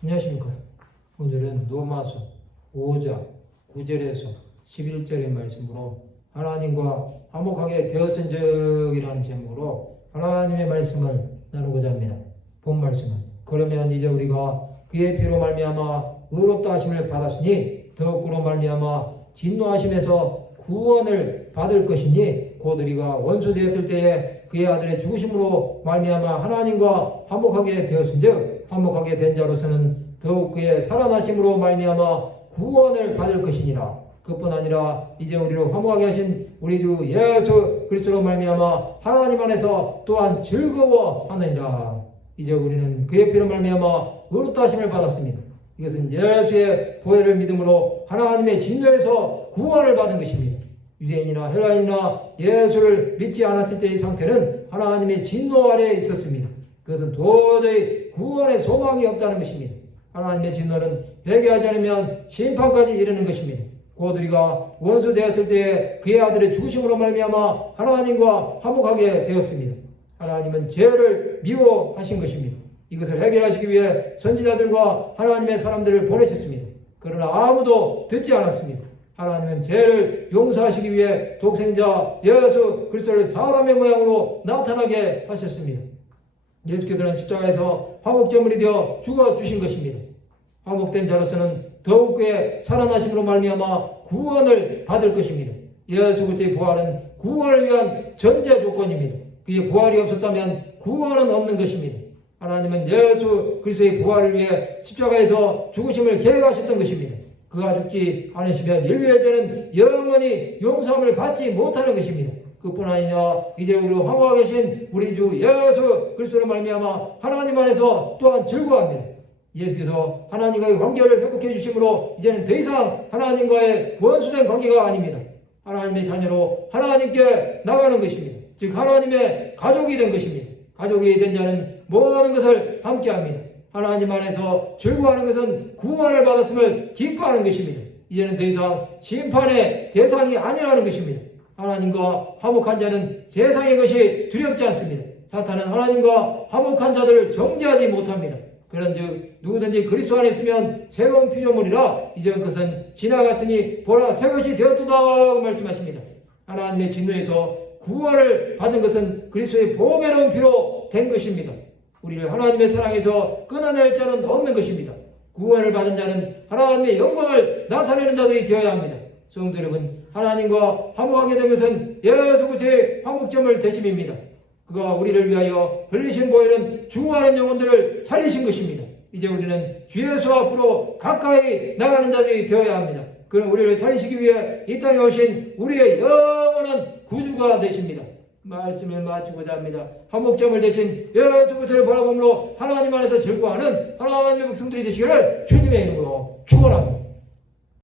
안녕하십니까. 오늘은 로마서 5장 9절에서 11절의 말씀으로 하나님과 화목하게 되었은적이라는 제목으로 하나님의 말씀을 나누고자 합니다. 본 말씀은 그러면 이제 우리가 그의 피로 말미암아 의롭다 하심을 받았으니 더욱으로 말미암아 진노하심에서 구원을 받을 것이니 곧 우리가 원수 되었을 때에 그의 아들의 죽으심으로 말미암아 하나님과 화목하게 되었은즉 화목하게 된 자로서는 더욱 그의 살아나심으로 말미암아 구원을 받을 것이니라. 그뿐 아니라 이제 우리를 화목하게 하신 우리 주 예수 그리스도로 말미암아 하나님 안에서 또한 즐거워하느니라. 이제 우리는 그의 피로 말미암아 의롭다 하심을 받았습니다. 이것은 예수의 보혈을 믿음으로 하나님의 진노에서 구원을 받은 것입니다. 유대인이나 헬라인이나 예수를 믿지 않았을 때의 상태는 하나님의 진노 아래에 있었습니다. 그것은 도저히 구원의 소망이 없다는 것입니다. 하나님의 진노는 회개하지 않으면 심판까지 이르는 것입니다. 곧 우리가 원수 되었을 때에 그의 아들의 죽으심으로 말미암아 하나님과 화목하게 되었습니다. 하나님은 죄를 미워하신 것입니다. 이것을 해결하시기 위해 선지자들과 하나님의 사람들을 보내셨습니다. 그러나 아무도 듣지 않았습니다. 하나님은 죄를 용서하시기 위해 독생자 예수 그리스도를 사람의 모양으로 나타나게 하셨습니다. 예수께서는 십자가에서 화목제물이 되어 죽어주신 것입니다. 화목된 자로서는 더욱 그의 살아나심으로 말미암아 구원을 받을 것입니다. 예수 그리스도의 부활은 구원을 위한 전제 조건입니다. 그의 부활이 없었다면 구원은 없는 것입니다. 하나님은 예수 그리스도의 부활을 위해 십자가에서 죽으심을 계획하셨던 것입니다. 그가 죽지 않으시면 인류의 죄는 영원히 용서함을 받지 못하는 것입니다. 그뿐 아니라 이제 우리로 화목하게 계신 우리 주 예수 그리스도로 말미암아 하나님 안에서 또한 즐거워합니다. 예수께서 하나님과의 관계를 회복해 주심으로 이제는 더 이상 하나님과의 원수된 관계가 아닙니다. 하나님의 자녀로 하나님께 나가는 것입니다. 즉 하나님의 가족이 된 것입니다. 가족이 된 자는 모든 것을 함께합니다. 하나님 안에서 즐거워하는 것은 구원을 받았음을 기뻐하는 것입니다. 이제는 더 이상 심판의 대상이 아니라는 것입니다. 하나님과 화목한 자는 세상의 것이 두렵지 않습니다. 사탄은 하나님과 화목한 자들을 정죄하지 못합니다. 그런즉 누구든지 그리스도 안에 있으면 새로운 피조물이라 이전 것은 지나갔으니 보라 새 것이 되었도다 말씀하십니다. 하나님의 진노에서 구원을 받은 것은 그리스도의 보배로운 피로 된 것입니다. 우리를 하나님의 사랑에서 끊어낼 자는 없는 것입니다. 구원을 받은 자는 하나님의 영광을 나타내는 자들이 되어야 합니다. 성도 여러분, 하나님과 화목하게 된 것은 예수 그리스도의 화목점을 대심입니다. 그가 우리를 위하여 흘리신 보혈은 죽어가는 영혼들을 살리신 것입니다. 이제 우리는 주 예수 앞으로 가까이 나가는 자들이 되어야 합니다. 그는 우리를 살리시기 위해 이 땅에 오신 우리의 영원한 구주가 되십니다. 말씀을 마치고자 합니다. 화목점을 대신 예수 그리스도를 바라봄으로 하나님 안에서 즐거워하는 하나님의 백성들이 되시기를 주님의 이름으로 축원합니다.